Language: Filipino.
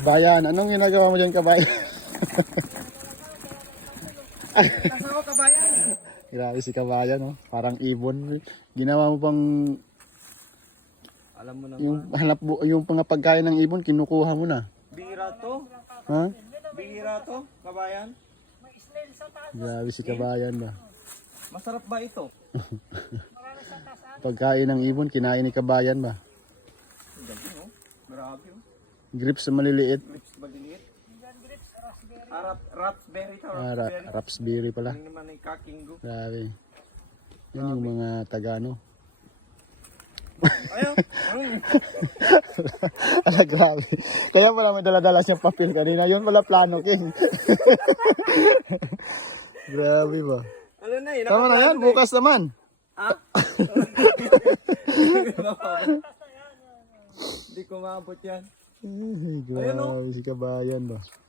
Kabayan, anong ginagawa mo dyan, kabayan? Kasama kabayan. Grabe si kabayan, oh. Parang ibon. Ginawa mo bang Alam mo naman. yung pagkain ng ibon, kinukuha mo na. Bihira to. Ha? Bihira to, kabayan. Grabe si kabayan ba? Masarap ba ito? Pagkain ng ibon, kinain ni kabayan ba? Gabi, no? Grabe, oh. Grips na maliliit. Lips maliliit. Raspberry to, raspberry. Rapsberry pala. Hindi naman ay kakinggo. Grabe. Yan yung mga Tagano. Ayaw. Ala, grabe. Kaya pala may dala-dala siyang papel kanina. Yun pala plano, King. Grabe ba? Ano na eh. Tama na yan, bukas naman. Ah? Hindi ko maabot yan. Ay, grabe si kabayan ba?